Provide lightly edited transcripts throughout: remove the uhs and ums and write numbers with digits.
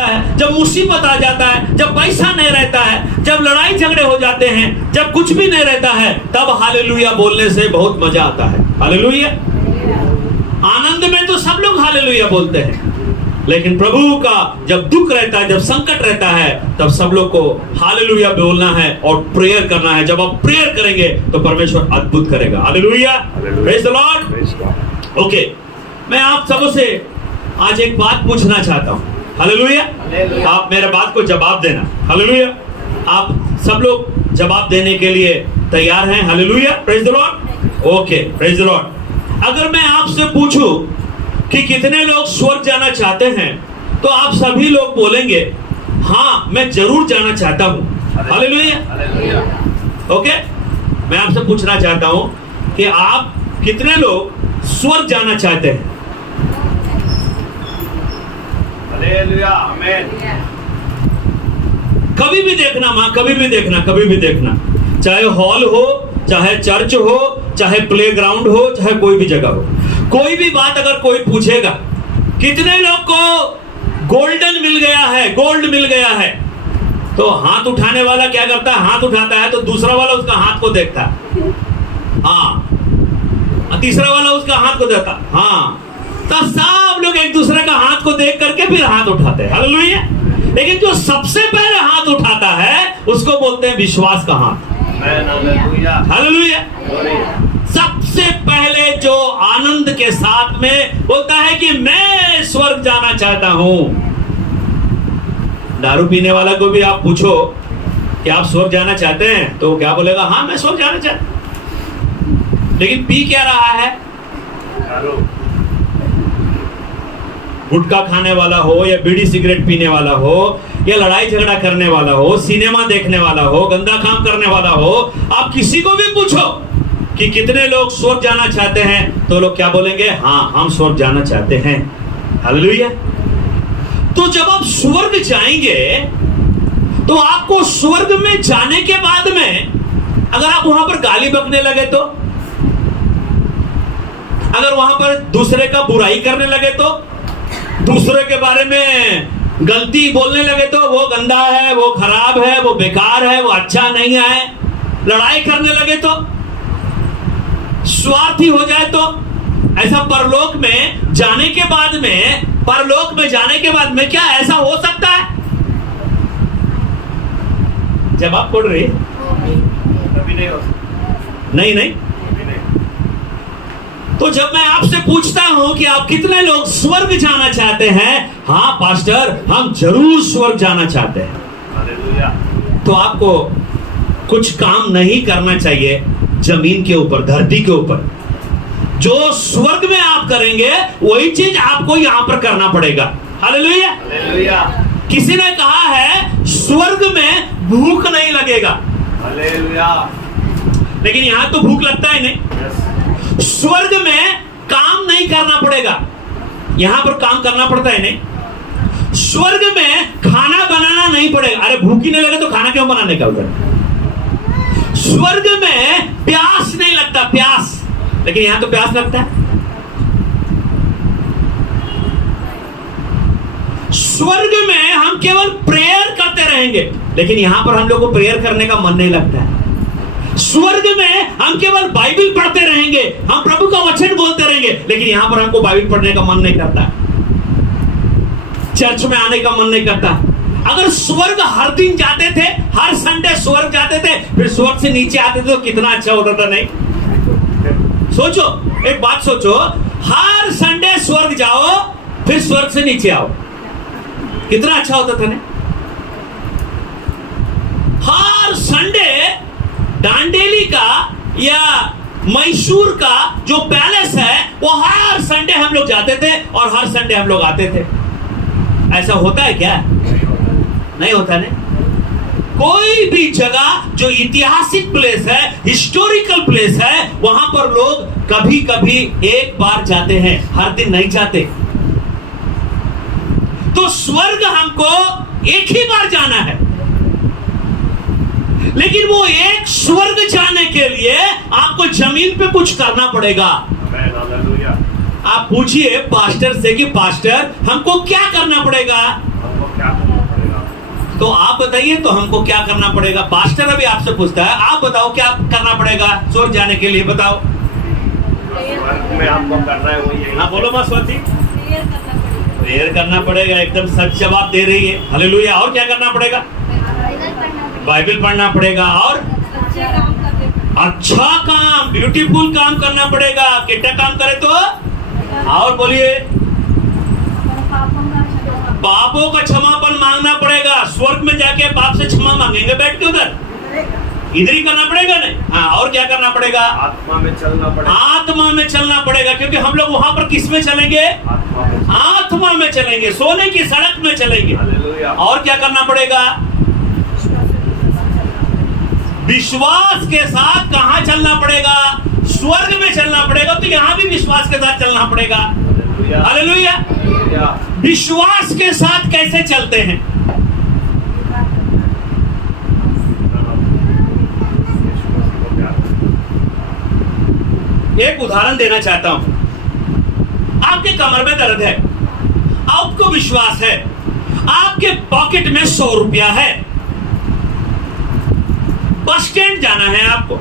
है, जब मुसीबत आ जाता है, जब पैसा नहीं रहता है, जब लड़ाई झगड़े हो जाते हैं, जब कुछ भी नहीं रहता है, तब हालेलुया बोलने से बहुत मजा आता है। हालेलुया। आनंद में तो सब लोग हालेलुया बोलते हैं, लेकिन प्रभु का जब दुख रहता है, जब संकट रहता है, तब सब लोग को हालेलुया बोलना है और प्रेयर करना है। जब आप प्रेयर करेंगे तो परमेश्वर अद्भुत करेगा। Hallelujah. Praise the Lord. Okay, मैं आप सबसे आज एक बात पूछना चाहता हूं। हालेलुया। आप मेरे बात को जवाब देना। हालेलुया। आप सब लोग जवाब देने के लिए तैयार हैं? Hallelujah. Praise the Lord. Okay, praise the Lord. अगर मैं आपसे पूछूं कि कितने लोग स्वर्ग जाना चाहते हैं, तो आप सभी लोग बोलेंगे हाँ, मैं जरूर जाना चाहता हूं। हालेलुया। ओके, मैं आपसे पूछना चाहता हूं कि आप कितने लोग स्वर्ग जाना चाहते हैं? हालेलुया, आमीन। कभी भी देखना मां, कभी भी देखना, कभी भी देखना, चाहे हॉल हो, चाहे चर्च हो, चाहे प्लेग्राउंड हो, चाहे कोई भी जगह हो, कोई भी बात अगर कोई पूछेगा कितने लोग को गोल्डन मिल गया है, गोल्ड मिल गया है, तो हाथ उठाने वाला क्या करता है? हाथ उठाता है तो दूसरा वाला उसका हाथ को देखता है, हाँ, तीसरा वाला उसका हाथ को देखता, हाँ, तब सब लोग एक दूसरे का हाथ को देख करके फिर हाथ उठाते हैं। हालेलुया। लेकिन जो सबसे पहले हाथ उठाता है उसको बोलते हैं विश्वास का हाथ। हालेलुया। सबसे पहले जो आनंद के साथ में बोलता है कि मैं स्वर्ग जाना चाहता हूं। दारू पीने वाला को भी आप पूछो कि आप स्वर्ग जाना चाहते हैं, तो क्या बोलेगा? हाँ, मैं स्वर्ग जाना चाहता हूं। लेकिन पी क्या रहा है? गुटखा खाने वाला हो, या बीड़ी सिगरेट पीने वाला हो, या लड़ाई झगड़ा करने वाला हो, सिनेमा देखने वाला हो, गंदा काम करने वाला हो, आप किसी को भी पूछो कि कितने लोग स्वर्ग जाना चाहते हैं, तो लोग क्या बोलेंगे? हाँ, हम स्वर्ग जाना चाहते हैं। हालेलुया। तो जब आप स्वर्ग जाएंगे तो आपको स्वर्ग में जाने के बाद में अगर आप वहां पर गाली बकने लगे, तो अगर वहां पर दूसरे का बुराई करने लगे, तो दूसरे के बारे में गलती बोलने लगे, तो वो गंदा है, वो खराब है, वो बेकार है, वो अच्छा नहीं है, लड़ाई करने लगे, तो स्वार्थी हो जाए, तो ऐसा परलोक में जाने के बाद में, परलोक में जाने के बाद में क्या ऐसा हो सकता है? जवाब पढ़ रही? कभी नहीं हो सकता। नहीं। तो जब मैं आपसे पूछता हूं कि आप कितने लोग स्वर्ग जाना चाहते हैं, हाँ पास्टर, हम जरूर स्वर्ग जाना चाहते हैं, हालेलुया, तो आपको कुछ काम नहीं करना चाहिए जमीन के ऊपर, धरती के ऊपर। जो स्वर्ग में आप करेंगे वही चीज आपको यहां पर करना पड़ेगा। हालेलुया। हालेलुया। किसी ने कहा है स्वर्ग में भूख नहीं लगेगा, हालेलुया, लेकिन यहां तो भूख लगता है नहीं। स्वर्ग में काम नहीं करना पड़ेगा, यहां पर काम करना पड़ता है नहीं। स्वर्ग में खाना बनाना नहीं पड़ेगा। अरे भूख ही नहीं लगे तो खाना क्यों बनाने का उधर? स्वर्ग में प्यास नहीं लगता, प्यास, लेकिन यहां तो प्यास लगता है। स्वर्ग में हम केवल प्रेयर करते रहेंगे, लेकिन यहां पर हम लोग को प्रेयर करने का मन नहीं लगता है। स्वर्ग में हम केवल बाइबल पढ़ते रहेंगे, हम प्रभु का वचन बोलते रहेंगे, लेकिन यहां पर हमको बाइबल पढ़ने का मन नहीं करता, चर्च में आने का मन नहीं करता। अगर स्वर्ग हर दिन जाते थे, हर संडे स्वर्ग जाते थे, फिर स्वर्ग से नीचे आते थे, तो कितना अच्छा होता था नहीं? सोचो, एक बात सोचो, हर संडे स्वर्ग जाओ, फिर स्वर्ग से नीचे आओ, कितना अच्छा होता था नहीं? हर संडे डांडेली का या मैसूर का जो पैलेस है, वो हर संडे हम लोग जाते थे और हर संडे हम लोग आते थे। ऐसा होता है क्या? नहीं होता नहीं। कोई भी जगह जो ऐतिहासिक प्लेस है, हिस्टोरिकल प्लेस है, वहां पर लोग कभी कभी एक बार जाते हैं, हर दिन नहीं जाते। तो स्वर्ग हमको एक ही बार जाना है, लेकिन वो एक स्वर्ग जाने के लिए आपको जमीन पे कुछ करना पड़ेगा। आप पूछिए पास्टर से कि पास्टर हमको क्या करना पड़ेगा? हमको क्या तो आप बताइए तो हमको क्या करना पड़ेगा? पास्टर अभी आपसे पूछता है, आप बताओ क्या करना पड़ेगा स्वर्ग जाने के लिए, बताओ। स्वर्ग में आपको करना है वही है। हाँ बोलो मां स्वाति। प्रेयर करना पड़ेगा, एकदम सच जवाब दे रही है, हालेलुया। और क्या करना पड़ेगा? बाइबल पढ़ना पड़ेगा। और अच्छा काम, ब्यूटीफुल काम करना पड़ेगा। कितना काम करे तो? और बोलिए, पापों का क्षमापण मांगना पड़ेगा। स्वर्ग में जाके पाप से क्षमा मांगेंगे बैठ के उधर, इधर ही करना पड़ेगा नहीं। हाँ, और क्या करना पड़ेगा? आत्मा में चलना पड़ेगा। आत्मा में चलना पड़ेगा, क्योंकि हम लोग वहां पर किस में चलेंगे? आत्मा में चलेंगे, सोने की सड़क में चलेंगे। हालेलुया। और क्या करना पड़ेगा? विश्वास के साथ कहां चलना पड़ेगा? स्वर्ग में चलना पड़ेगा। तो यहां भी विश्वास के साथ चलना पड़ेगा। हालेलुया। विश्वास के साथ कैसे चलते हैं? एक उदाहरण देना चाहता हूं। आपके कमर में दर्द है, आपको विश्वास है, आपके पॉकेट में 100 रुपया है, बस स्टैंड जाना है आपको।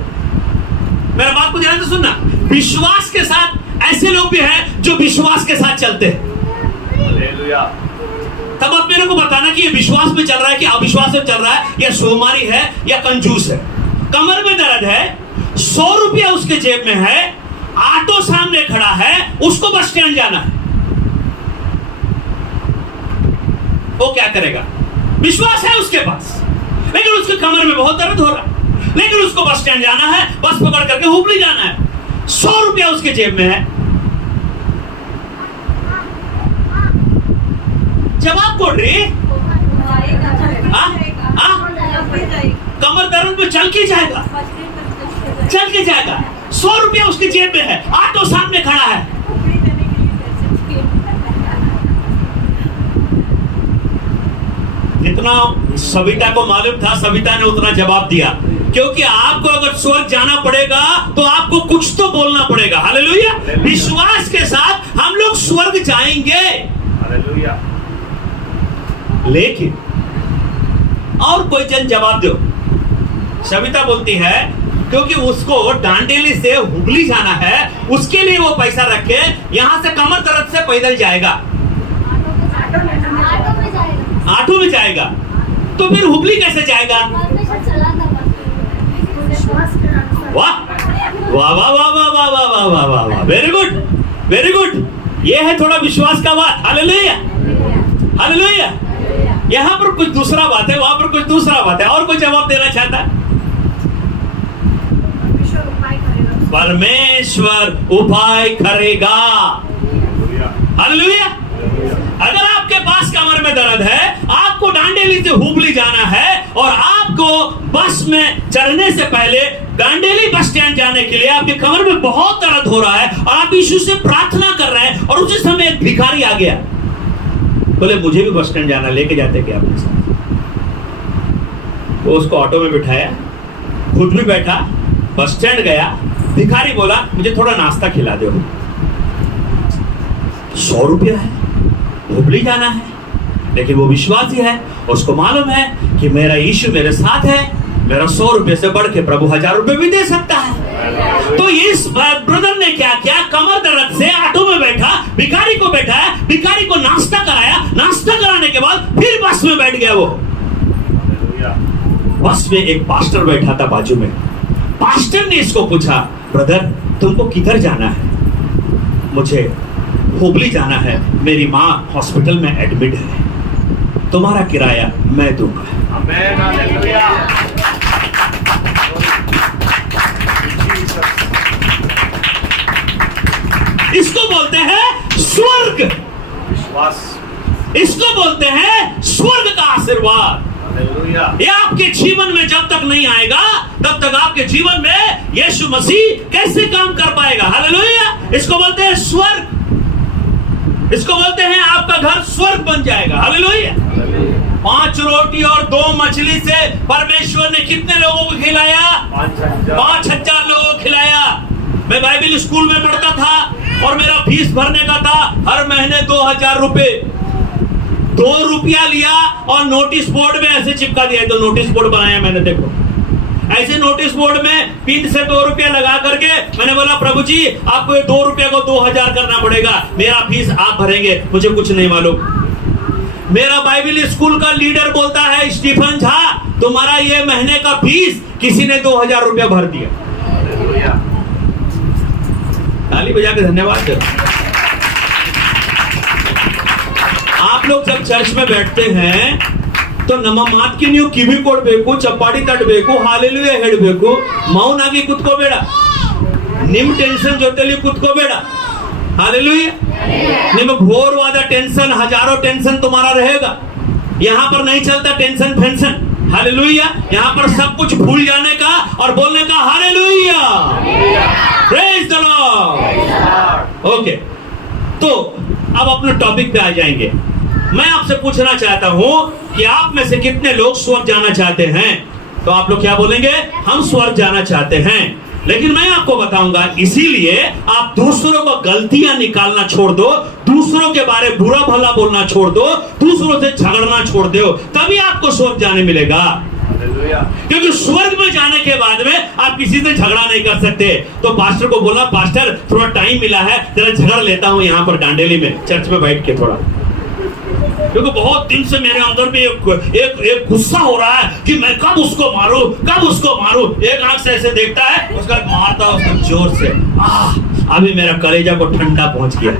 मेरा बात को ध्यान से सुनना। विश्वास के साथ ऐसे लोग भी हैं जो विश्वास के साथ चलते हैं। हालेलुया। तब आप मेरे को बताना कि ये विश्वास में चल रहा है कि अविश्वास में चल रहा है, या सोमारी है या कंजूस है। कमर में दर्द है, 100 रुपया उसके जेब में है, ऑटो सामने खड़ा है, उसको बस स्टैंड जाना है, वो क्या करेगा? विश्वास है उसके पास, लेकिन उसके कमर में बहुत दर्द हो रहा है, लेकिन उसको बस स्टैंड जाना है, बस पकड़ करके हुबली जाना है, 100 रुपया उसके जेब में है। जवाब बोल रही, कमर दर्द में चल के जाएगा, चल के जाएगा। 100 रुपया उसके जेब में है, ऑटो सामने खड़ा है। जितना सविता को मालूम था, सविता ने उतना जवाब दिया, क्योंकि आपको अगर स्वर्ग जाना पड़ेगा तो आपको कुछ तो बोलना पड़ेगा। हालेलुया। विश्वास के साथ हम लोग स्वर्ग जाएंगे। हालेलुया। लेकिन और कोई जन जवाब दो। सविता बोलती है क्योंकि उसको डांडेली से हुबली जाना है, उसके लिए वो पैसा रख के यहां से कमर दर्द से पैदल जाएगा, ऑटो में जाएगा, तो फिर हुबली कैसे जाएगा? वाह वाह वाह वाह वाह वाह वाह वाह वाह वाह वाह, वेरी गुड, वेरी गुड। ये है थोड़ा विश्वास का बात। Hallelujah, hallelujah. यहाँ पर कुछ दूसरा बात है, वहां पर कुछ दूसरा बात है। और कोई जवाब देना चाहता है? परमेश्वर उपाय करेगा। हालेलुया। अगर आपके पास कमर में दर्द है, आपको डांडेली से हुबली जाना है, और आपको बस में चढ़ने से पहले डांडेली बस स्टैंड जाने के लिए आपके कमर में बहुत दर्द हो रहा है, और आप यीशु से प्रार्थना कर रहे हैं, और उसी समय एक भिखारी आ गया, बोले मुझे भी बस स्टैंड जाना, लेके जाते क्या अपने साथ? वो उसको ऑटो में बिठाया, खुद भी बैठा, बस स्टैंड गया। भिखारी बोला मुझे थोड़ा नाश्ता खिला दो। 100 रुपया है, हुबली जाना है, लेकिन वो विश्वासी है, उसको मालूम है कि मेरा यीशु मेरे साथ है, मेरा 100 रुपये से बढ़ के प्रभु 1000 रुपये भी दे सकता है। तो इस ब्रदर ने क्या किया? कमर दर्द से ऑटो में बैठा, भिखारी को बैठाया, भिखारी को नाश्ता कराया, नाश्ता कराने के बाद फिर बस में बैठ गया। वो बस में एक पास्टर बैठा था बाजू में। पास्टर ने इसको पूछा, ब्रदर तुमको किधर जाना है? मुझे हुबली जाना है, मेरी माँ हॉस्पिटल में एडमिट है, तुम्हारा किराया मैं दूंगा। आमेन। हालेलुया। इसको बोलते हैं स्वर्ग, विश्वास। इसको बोलते हैं स्वर्ग का आशीर्वाद। हालेलुया। ये आपके जीवन में जब तक नहीं आएगा, तब तक आपके जीवन में यीशु मसीह कैसे काम कर पाएगा? हालेलुया। इसको बोलते हैं स्वर्ग, इसको बोलते हैं आपका घर स्वर्ग बन जाएगा। हालेलुया। 5 रोटी और 2 मछली से परमेश्वर ने कितने लोगों को खिलाया? 5,000 लोगों को खिलाया। मैं बाइबल स्कूल में पढ़ता था, और मेरा फीस भरने का था हर महीने 2,000 रुपए। ₹2 लिया और नोटिस बोर्ड में ऐसे चिपका दिया। तो नोटिस बोर्ड बनाया मैंने, देखो ऐसे नोटिस बोर्ड में पिन से ₹2 लगा करके मैंने बोला प्रभु जी आपको ₹2 को 2000 करना पड़ेगा, मेरा फीस आप भरेंगे, मुझे कुछ नहीं मालूम। मेरा बाइबल स्कूल का लीडर बोलता है स्टीफन झा तुम्हारा ये महीने का फीस किसी ने ₹2000 भर दिया। हालेलुया। ताली बजा के धन्यवाद दो। आप लोग जब चर्च में बैठते हैं तो ನಮ್ಮ ಮಾತು ನೀವು ಕಿವಿ ಕೊಡಬೇಕು, ಚಪ್ಪಾಡಿ ತಟ್ಟಬೇಕು, ಹಾಲೆಲೂಯಾ ಹೇಳಬೇಕು, ಮೌನ ಆಗಿ ಕೂತ್ಕೋಬೇಡ, ನಿಮ್ಮ ಟೆನ್ಷನ್ ಜೊತೆಲಿ ಕೂತ್ಕೋಬೇಡ। हालेलुया। निमक घोरवादा टेंशन, हजारों टेंशन तुम्हारा रहेगा। यहाँ पर नहीं चलता टेंशन फेंशन। हालेलुया। यहाँ पर सब कुछ भूल जाने का और बोलने का hallelujah, praise the Lord. Okay, तो अब अपने टॉपिक पे आ जाएंगे। मैं आपसे पूछना चाहता हूं कि आप में से कितने लोग स्वर्ग जाना चाहते हैं? तो आप लोग क्या बोलेंगे? हम स्वर्ग जाना चाहते हैं। लेकिन मैं आपको बताऊंगा, इसीलिए आप दूसरों को गलतियां निकालना छोड़ दो, दूसरों के बारे में बुरा भला बोलना छोड़ दो, दूसरों से झगड़ना छोड़ दो, तभी आपको स्वर्ग जाने मिलेगा। हालेलुया। क्योंकि स्वर्ग में जाने के बाद में आप किसी से झगड़ा नहीं कर सकते। तो पास्टर को बोला पास्टर थोड़ा टाइम मिला है, जरा झगड़ लेता हूं यहाँ पर डांडेली में चर्च में बैठ के थोड़ा, क्योंकि बहुत दिन से मेरे अंदर में एक गुस्सा हो रहा है कि मैं कब उसको मारूं, कब उसको मारूं। एक आंख से ऐसे देखता है, उसका मारता है उसको जोर से। अभी मेरा कलेजा को ठंडा पहुंच गया।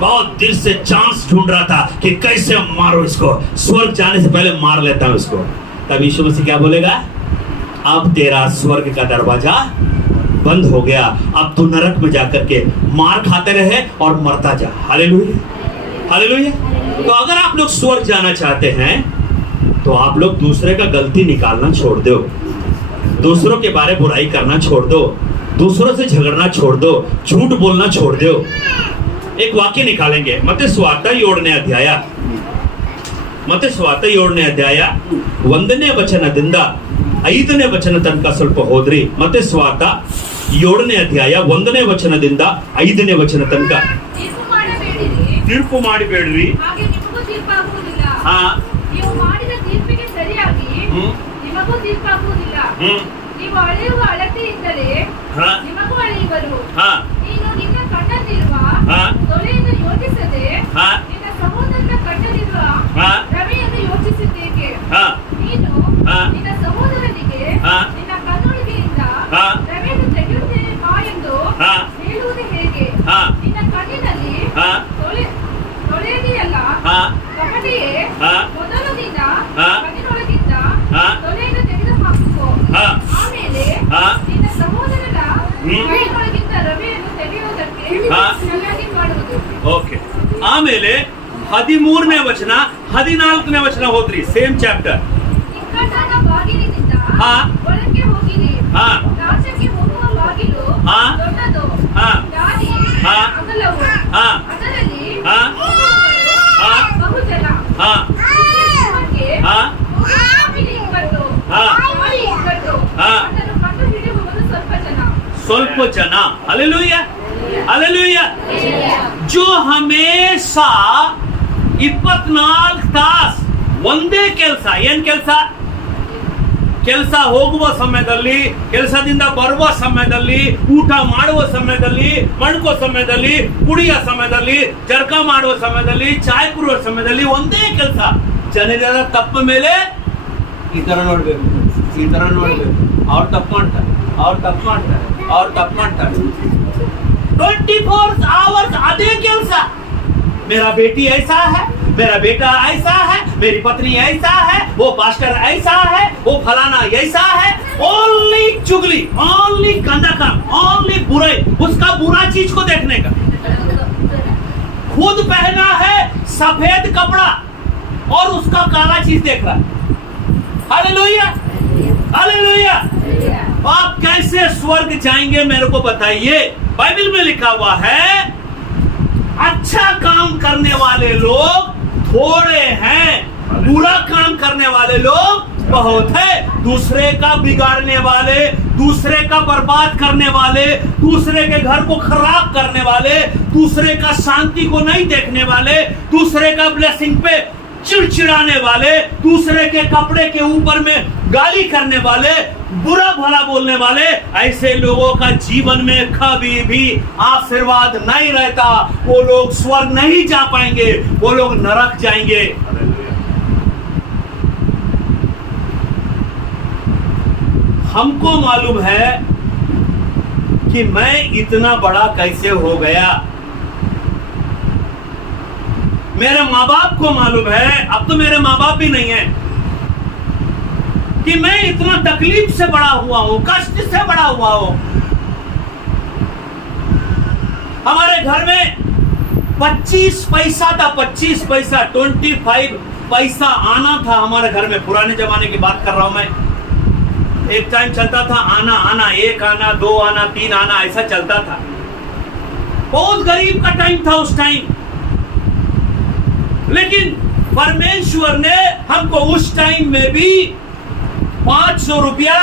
बहुत दिल से चांस ढूंढ रहा था कि कैसे मारो इसको, स्वर्ग जाने से पहले मार लेता हूं इसको। तब यीशु मसीह क्या बोलेगा? अब तेरा स्वर्ग का दरवाजा बंद हो गया, अब तू नरक में जाकर के मार खाते रहे और मरता जा। Hallelujah, hallelujah. तो अगर आप लोग स्वर्ग जाना चाहते हैं तो आप लोग दूसरे का गलती निकालना छोड़ दो, दूसरों के बारे बुराई करना छोड़ दो, दूसरों से झगड़ना छोड़ दो, झूठ बोलना छोड़ दो। एक वाक्य निकालेंगे, मत्ती सुवार्ता 7ನೇ ಅಧ್ಯಾಯ, मत्ती सुवार्ता 7ನೇ ಅಧ್ಯಾಯ 1ನೇ ವಚನದಿಂದ 5ನೇ ವಚನ ತನಕ ಸ್ವಲ್ಪ ಹೋದ್ರಿ। मत्ती सुवार्ता 7ನೇ ಅಧ್ಯಾಯ 1ನೇ ವಚನದಿಂದ 5ನೇ ವಚನ ತನಕ। ತೀರ್ಪು ಮಾಡಬೇಡ್ರಿ, ಹಾಗೆ ನಿಮಗೂ ತೀರ್ಪಾಗುವುದಿಲ್ಲ। ಹಾ, ನೀವು ಮಾಡಿದ ತೀರ್ಪಿಗೆ ಸರಿಯಾಗಿ ನಿಮಗೂ ತೀರ್ಪಾಗುವುದಿಲ್ಲ। ನೀವು ಅಳೆಯುವ ಅಳತೆಯಿಂದಲೇ ಹಾ, ನಿಮಗೂ ಅಳೆಯುವರು। ಹಾ, ನೀನು ನಿನ್ನ ಕಣ್ಣಲ್ಲಿರುವ ಹಾ, ತೊಲೆಯನ್ನು ಯೋಚಿಸದೆ ಹಾ, ನಿನ್ನ ಸಹೋದರನ ಕಣ್ಣಲ್ಲಿರುವ ಹಾ, ರವೆಯನ್ನು ಯೋಚಿಸಿದ್ದೇಕೆ? ಹಾ, ನೀನು ಹಾ, ನಿನ್ನ ಸಹೋದರನಿಗೆ ಹಾ, ನಿನ್ನ ಕಣ್ಣೊಳಗೆಯಿಂದ ಹಾ, ರವೆಯನ್ನು ತೆಗೆಯುತ್ತೇನೆ ಬಾ ಎಂದು ಹಾ, ಹೇಳುವುದು ಹೇಗೆ? ಹಾ, ನಿನ್ನ ಕಣ್ಣಿನಲ್ಲಿ ಹಾ, ತೊಳೆಯದೆಯಲ್ಲ, ಹಾ, ಕಪಟಿಯೇ, ಹಾ, ಮೊದಲು ನಿನ್ನ ಹಾ, ಕಣ್ಣಿನೊಳಗಿಂದ ಹಾ, ತೊಲೆಯನ್ನು ತೆಗೆದುಹಾಕುವು. ಹಾ, ಆಮೇಲೆ ಹಾ, ನಿನ್ನ ಸಹೋದರನ ಹ್ಮ್. ಕೈಯೊಳಗಿಂದ ರವೆಯನ್ನು ತೆಗೆಯುವುದಕ್ಕೆ ಹಾ. ಸರಿಯಾಗಿ ಮಾಡುವುದು. ಓಕೆ। ಆಮೇಲೆ 13ನೇ ವಚನ 14ನೇ ವಚನ ಹೋದ್ರಿ, ಸೇಮ್ ಚಾಪ್ಟರ್। ಇಕ್ಕಟ್ಟಾದ ಬಾಗಿಲಿನಿಂದ ಹಾ. ಒಳಕ್ಕೆ ಹೋಗಿರಿ. ಹಾ. ರಾಜ್ಯಕ್ಕೆ ಹೋಗುವ ಬಾಗಿಲು ಹಾ. ದೊಡ್ಡದು, ಹಾ. ದಾರಿ ಹಾ. ಅಗಲವು, ಹಾ. ಅದರಲ್ಲಿ ಹಾ. ಹಾ. ಬಹುಜನ, ಹಾ. ಸಿಂಹಕ್ಕೆ ಹಾ. ಪಾಪಿಗೆ ಇಕ್ಕಟ್ಟು, ಹಾ. ಪಾಪಿಗೆ ಇಕ್ಕಟ್ಟು, ಹಾ. ಅದನ್ನು ಕಂಡು ಹಿಡಿಯುವವರು ಸ್ವಲ್ಪ ಜನ. ಸ್ವಲ್ಪ ಜನ। Hallelujah, hallelujah. जो हमेशा 24 ತಾಸು ಒಂದೇ ಕೆಲಸ, ಏನ್ ಕೆಲಸ? ಕೆಲಸ ಹೋಗುವ ಸಮಯದಲ್ಲಿ, ಕೆಲಸದಿಂದ ಬರುವ ಸಮಯದಲ್ಲಿ, ಊಟ ಮಾಡುವ ಸಮಯದಲ್ಲಿ, ಮಣ್ಕೋ ಸಮಯದಲ್ಲಿ, ಕುಡಿಯ ಸಮಯದಲ್ಲಿ, ಜರ್ಕ ಮಾಡುವ ಸಮಯದಲ್ಲಿ, ಚಾಯ್ ಕುಡಿಯುವ ಸಮಯದಲ್ಲಿ ಒಂದೇ ಕೆಲಸ। ಜನರ ತಪ್ಪ ಮೇಲೆ ಈ ತರ ನೋಡ್ಬೇಕು, ಈ ತರ ನೋಡ್ಬೇಕು, ಅವ್ರು ತಪ್ಪು ಮಾಡ್ತಾರೆ, ಅವ್ರು ತಪ್ಪು ಮಾಡ್ತಾರೆ, ಅವ್ರು ತಪ್ಪು ಮಾಡ್ತಾರೆ। 24 आवर्स ಅದೇ ಕೆಲಸ। मेरा बेटी ऐसा है, मेरा बेटा ऐसा है, मेरी पत्नी ऐसा है, वो पास्टर ऐसा है, वो फलाना ऐसा है। ओनली चुगली, ओनली गंदा काम, ओनली बुराई, उसका बुरा चीज को देखने का। खुद पहना है सफेद कपड़ा और उसका काला चीज देख रहा है। Hallelujah, hallelujah. आप कैसे स्वर्ग जाएंगे मेरे को बताइए। बाइबल में लिखा हुआ है अच्छा काम करने वाले लोग थोड़े हैं, बुरा काम करने वाले लोग बहुत है। दूसरे का बिगाड़ने वाले, दूसरे का बर्बाद करने वाले, दूसरे के घर को खराब करने वाले, दूसरे का शांति को नहीं देखने वाले, दूसरे का ब्लेसिंग पे चिड़चिड़ाने वाले, दूसरे के कपड़े के ऊपर में गाली करने वाले, बुरा भला बोलने वाले, ऐसे लोगों का जीवन में कभी भी आशीर्वाद नहीं रहता। वो लोग स्वर्ग नहीं जा पाएंगे, वो लोग नरक जाएंगे। हमको मालूम है कि मैं इतना बड़ा कैसे हो गया। मेरे माँ बाप को मालूम है, अब तो मेरे माँ बाप भी नहीं है, कि मैं इतना तकलीफ से बड़ा हुआ हूं, कष्ट से बड़ा हुआ हूं। हमारे घर में 25 पैसा था, 25 पैसा, 25 पैसा आना था हमारे घर में। पुराने जमाने की बात कर रहा हूं मैं। एक टाइम चलता था आना, 1 आना, 2 आना, 3 आना, ऐसा चलता था। बहुत गरीब का टाइम था उस टाइम। लेकिन परमेश्वर ने हमको उस टाइम में भी 500 रुपया,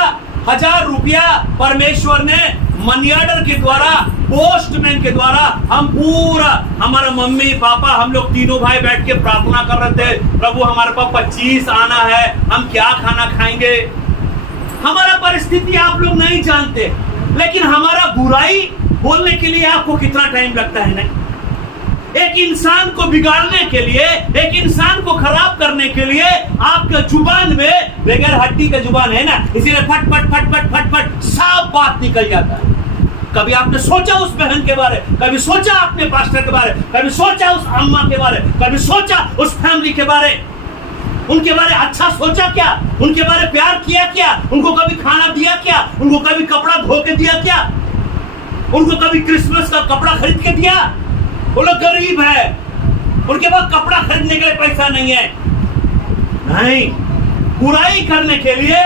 1000 रुपया परमेश्वर ने मनी ऑर्डर के द्वारा, पोस्टमैन के द्वारा, हम पूरा, हमारा मम्मी पापा, हम लोग तीनों भाई बैठ के प्रार्थना कर रहे थे, प्रभु हमारे पास 25 आना है, हम क्या खाना खाएंगे। हमारा परिस्थिति आप लोग नहीं जानते, लेकिन हमारा बुराई बोलने के लिए आपको कितना टाइम लगता है। नहीं, एक इंसान को बिगाड़ने के लिए, एक इंसान को खराब करने के लिए आपके जुबान में, बगैर हड्डी का जुबान है ना, इसीलिए फट फट फट फट फट फट सब बात निकल जाता है। कभी आपने सोचा उस बहन के बारे, कभी सोचा अपने पास्टर के बारे, कभी सोचा उस अम्मा के बारे, कभी सोचा उस फैमिली के बारे, उनके बारे अच्छा सोचा क्या, उनके बारे प्यार किया क्या, उनको कभी खाना दिया क्या, उनको कभी कपड़ा धो के दिया क्या, उनको कभी क्रिसमस का कपड़ा खरीद के दिया। वो लोग गरीब है, उनके पास कपड़ा खरीदने के लिए पैसा नहीं है। नहीं, बुराई करने के लिए,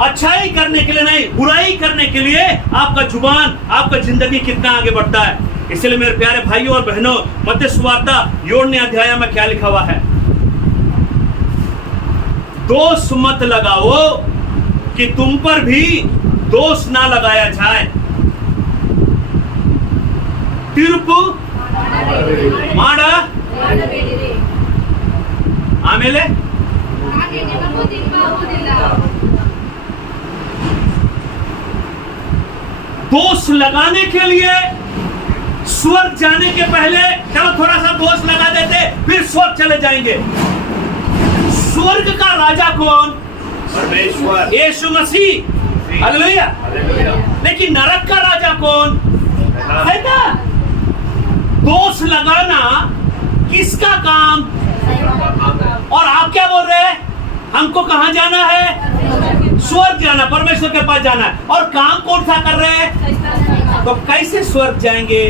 अच्छाई करने के लिए नहीं, बुराई करने के लिए आपका जुबान, आपका जिंदगी कितना आगे बढ़ता है। इसलिए मेरे प्यारे भाइयों और बहनों, मत्ती सुवार्ता 8वें अध्याय में क्या लिखा हुआ है? दोष मत लगाओ कि तुम पर भी दोष ना लगाया जाए। तीर्पु ಮಾಡ ಆಮೇಲೆ दोष लगाने के लिए, स्वर्ग जाने के पहले चलो थोड़ा सा दोष लगा देते, फिर स्वर्ग चले जाएंगे। स्वर्ग का राजा कौन? परमेश्वर, यीशु मसीह। हालेलुया। लेकिन नरक का राजा कौन? शैतान। दोष लगाना किसका काम? और आप क्या बोल रहे हैं? हमको कहां जाना है? स्वर्ग जाना, परमेश्वर के पास जाना है। और काम कौन सा कर रहे हैं? तो कैसे स्वर्ग जाएंगे?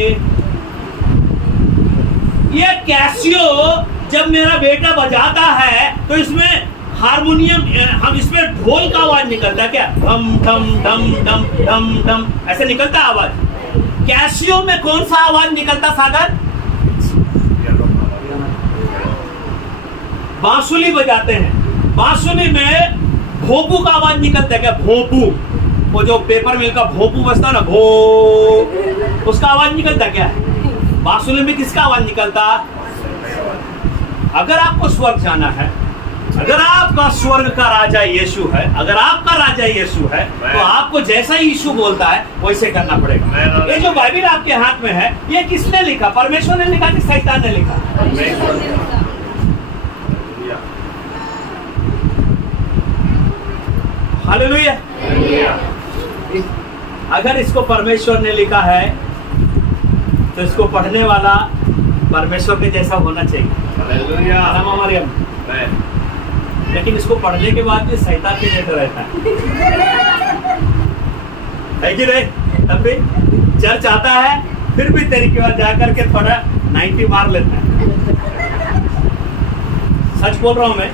ये कैसियो जब मेरा बेटा बजाता है तो इसमें हारमोनियम, हम इसमें ढोल का आवाज निकलता है क्या? धम धम धम धम धम धम ऐसे निकलता है आवाज। कैसियो में कौन सा आवाज निकलता सागर? बांसुली बजाते हैं, बांसुली में भोंपू का आवाज निकलता है क्या? भोंपू, वो जो पेपर मिल का भोंपू बजता है ना, भो, उसका आवाज निकलता क्या? बांसुली में किसका आवाज निकलता? अगर आपको स्वर्ग जाना है, अगर आपका स्वर्ग का राजा यीशु है, अगर आपका राजा यीशु है, तो आपको जैसा यीशु बोलता है वैसे करना पड़ेगा। ये जो बाइबल आपके हाथ में है, ये किसने लिखा? परमेश्वर ने लिखा कि शैतान ने लिखा? हालेलुया। अगर इसको परमेश्वर ने लिखा है तो इसको पढ़ने वाला परमेश्वर के जैसा होना चाहिए। हालेलुया। लेकिन इसको पढ़ने के बाद भी शैतान के जैसा रहता है कि नहीं? तब भी चर्च आता है, फिर भी तरीके बाद जाकर के थोड़ा 90 मार लेता है। सच बोल रहा हूं मैं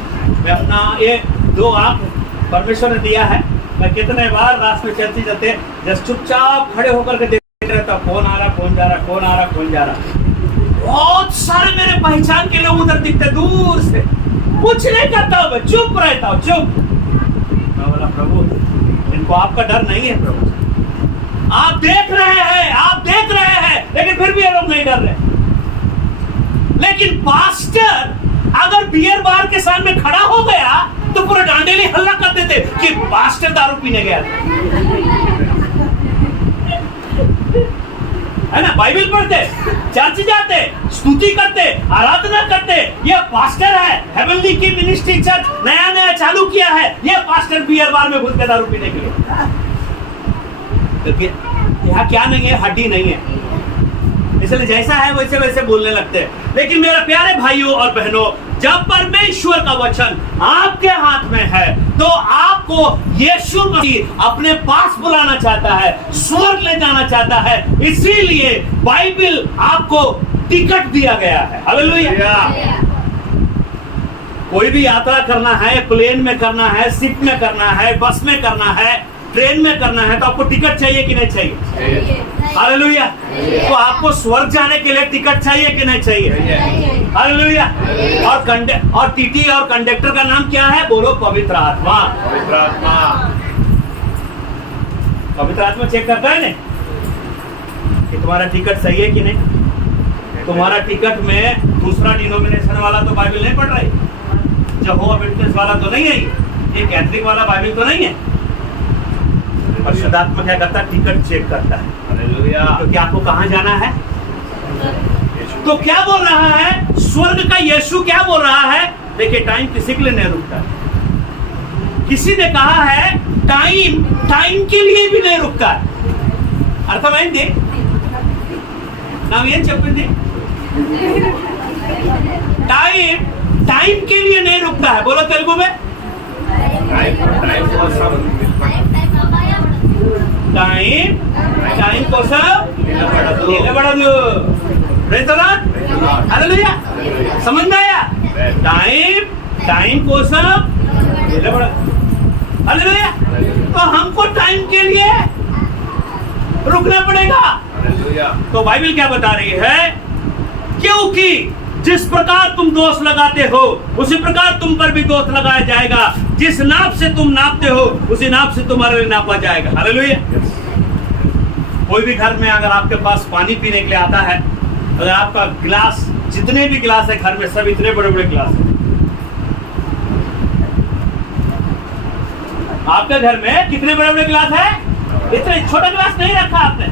अपना ये 2 आंख परमेश्वर ने दिया है। मैं कितने बार रास्ते में चलते जाते जस्ट चुपचाप खड़े होकर के देख रहता, कौन आ रहा, कौन जा रहा, कौन आ रहा, कौन जा रहा। बहुत सारे मेरे पहचान के लोग उधर दिखते दूर से, कुछ नहीं करता हूं मैं, चुप रहता हूं, चुप। मैं बोला प्रभु, इनको आपका डर नहीं है प्रभु, आप देख रहे हैं, आप देख रहे हैं, लेकिन फिर भी ये लोग नहीं डर रहे। लेकिन पास्टर अगर बियर बार के सामने खड़ा हो गया तो पूरा डांडेली हल्ला कर देते कि पास्टर दारू पीने गया था। है ना, बाइबल पढ़ते, चर्च जाते, स्तुति करते, आराधना करते, ये पास्टर है, हेवनली की मिनिस्ट्री चर्च नया नया चालू किया है, ये पास्टर बियर बार में घुस के दारू पीने के लिए। क्योंकि यहाँ क्या नहीं है, हड्डी नहीं है, इसलिए जैसा है वैसे वैसे बोलने लगते हैं। लेकिन मेरे प्यारे भाइयों और बहनों, जब परमेश्वर का वचन आपके हाथ में है तो आपको यीशु मसीह अपने पास बुलाना चाहता है, स्वर्ग ले जाना चाहता है। इसीलिए बाइबल आपको टिकट दिया गया है। हालेलुया। कोई भी यात्रा करना है, प्लेन में करना है, शिप में करना है, बस में करना है, ट्रेन में करना है, तो आपको टिकट चाहिए कि नहीं चाहिए? हालेलुया। तो आपको स्वर्ग जाने के लिए टिकट चाहिए कि नहीं चाहिए? हालेलुया। और टीटी और कंडक्टर का नाम क्या है? बोलो, पवित्र आत्मा। पवित्र आत्मा। पवित्र आत्मा चेक करता है ना कि तुम्हारा टिकट सही है कि नहीं। तुम्हारा टिकट में दूसरा डिनोमिनेशन वाला तो बाइबल नहीं पढ़ रही, यहोवा विटनेस वाला तो नहीं है, ये कैथलिक वाला बाइबल तो नहीं है। परिशुद्धात्मा क्या करता है? टिकट चेक करता है। हालेलुया। तो क्या आपको कहाँ जाना है? तो क्या बोल रहा है स्वर्ग का यीशु? क्या बोल रहा है? देखिए, टाइम किसी के लिए नहीं रुकता। किसी ने कहा है टाइम टाइम के लिए भी नहीं रुकता। अर्थమైంది? नाम ఏం చెప్పింది? टाइम के लिए नहीं रुकता है। बोलो तेलुगु में। टाइम కోసం నిలబడదు। हालेलुया। समझ में आया? टाइम కోసం निलबड़द। हालेलुया। तो हमको टाइम के लिए रुकना पड़ेगा। तो बाइबल क्या बता रही है? क्योंकि जिस प्रकार तुम दोष लगाते हो उसी प्रकार तुम पर भी दोष लगाया जाएगा। जिस नाप से तुम नापते हो उसी नाप से तुम्हारे लिए नापा जाएगा। हालेलुया। कोई भी घर में अगर आपके पास पानी पीने के लिए आता है, अगर आपका गिलास, जितने भी गिलास है घर में, सब इतने बड़े बड़े गिलास है। आपके घर में कितने बड़े बड़े गिलास है? इतने छोटा गिलास नहीं रखा आपने,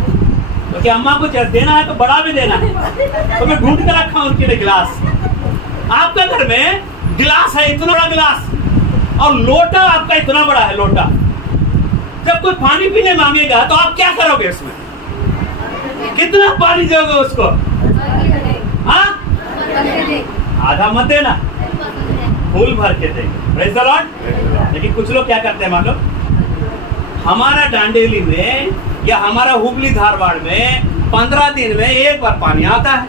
क्योंकि अम्मा को देना है तो बड़ा भी देना है, तो मैं ढूंढ कर रखा हूं उनके लिए गिलास। आपके घर में गिलास है, इतना बड़ा गिलास, और लोटा आपका इतना बड़ा है। लोटा जब कोई पानी पीने मांगेगा तो आप क्या करोगे? उसमें कितना पानी दोगे उसको? हाँ, आधा मत देना, फूल भर के देंगे। Praise the Lord. लेकिन कुछ लोग क्या करते हैं मालूम? हमारा डांडेली में या हमारा हुबली धारवाड़ में 15 दिन में एक बार पानी आता है।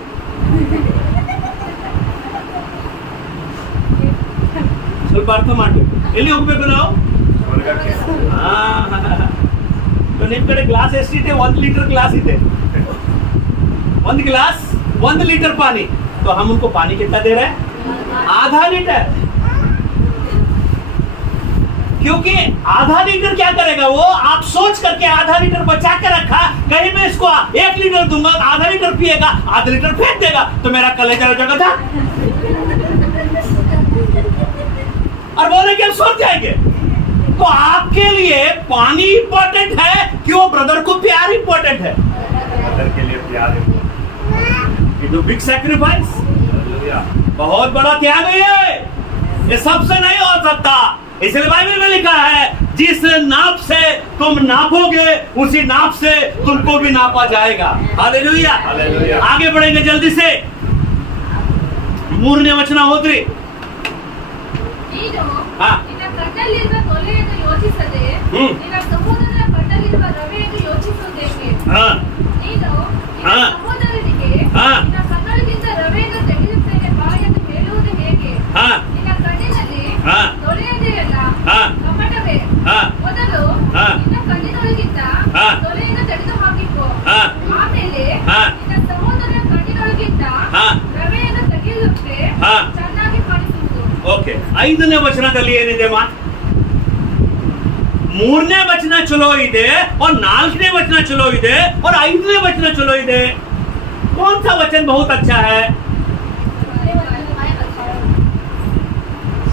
ಸ್ವಲ್ಪ ಅರ್ಥ ಮಾಡಿ ಎಲ್ಲಿ ಹೋಗ್ಬೇಕು ನಾವು? तो ನಿಮ್ ಕಡೆ ಗ್ಲಾಸ್ ಎಷ್ಟಿದೆ? 1 लीटर ग्लास ಇದೆ। 1 गिलास 1 लीटर पानी। तो हम उनको पानी कितना दे रहे हैं? आधा लीटर। क्योंकि आधा लीटर क्या करेगा वो? आप सोच करके आधा लीटर बचा के रखा, कहीं मैं इसको 1 लीटर दूंगा, आधा लीटर पिएगा, आधा लीटर फेंक देगा, तो मेरा कलेजा जगह था और बोले कि हम सोच जाएंगे। तो आपके लिए पानी इंपॉर्टेंट है कि वो ब्रदर को प्यार इंपॉर्टेंट है? ब्रदर के लिए प्यार है। बिग सैक्रिफाइस, बहुत बड़ा त्याग है ये सबसे नहीं हो सकता। इसलिए बाइबल में लिखा है जिस नाप से तुम नापोगे उसी नाप से तुमको भी नापा जाएगा। हालेलुया। हालेलुया। आगे बढ़ेंगे जल्दी से। ಮೂರನೇ ವಚನ ಓದ್ರಿ। ನೀನು ಹಾ. ನಿನ್ನ ಕಣ್ಣಲ್ಲಿರುವ ತೊಲೆಯನ್ನು ಯೋಚಿಸದೆ ನಿನ್ನ ಸಹೋದರನ ಕಣ್ಣಲ್ಲಿರುವ ರವೆಯನ್ನು ಯೋಚಿಸುವುದೇಕೆ? ಹಾ. ನೀನು ನಿನ್ನ ಹಾ. ಸಹೋದರನಿಗೆ ಹಾ. ನಿನ್ನ ಕಣ್ಣಲ್ಲಿದ್ದ ರವೆಯನ್ನು ತೆಗೆಯುತ್ತೇನೆ ಬಾ ಎಂದು ಹೇಳುವುದು ಹೇಗೆ? ಹಾ. ನಿನ್ನ ಕಣ್ಣಿನಲ್ಲಿ ಹಾ. ತೊಲೆಯದೆಯಲ್ಲ, ಹಾ. ಕಪಟವೇ. ಹಾ. ಮೊದಲು ಹಾ. ನಿನ್ನ ಕಣ್ಣಿನೊಳಗಿದ್ದ ಹಾ. ತೊಲೆಯನ್ನು ತೆಗೆದು ಹಾಕಿಕೋ. ಹಾ. ಆಮೇಲೆ ಹಾ. ನಿನ್ನ ಸಹೋದರನ ಕಣ್ಣಿನೊಳಗಿದ್ದ ಹಾ. ರವೆಯನ್ನು ತೆಗೆಯುತ್ತೆ ಹಾ. ಚೆನ್ನಾಗಿ ಕಾಣಿಸುವುದು. ಓಕೆ, 5ನೇ ವಚನದಲ್ಲಿ ಏನಿದೆ ಮಾ? 3ನೇ ವಚನ ಚಲೋ ಇದೆ और 4ನೇ वचन चलो ಇದೆ और 5ನೇ वचन चलो ಇದೆ। कौन सा वचन बहुत अच्छा है?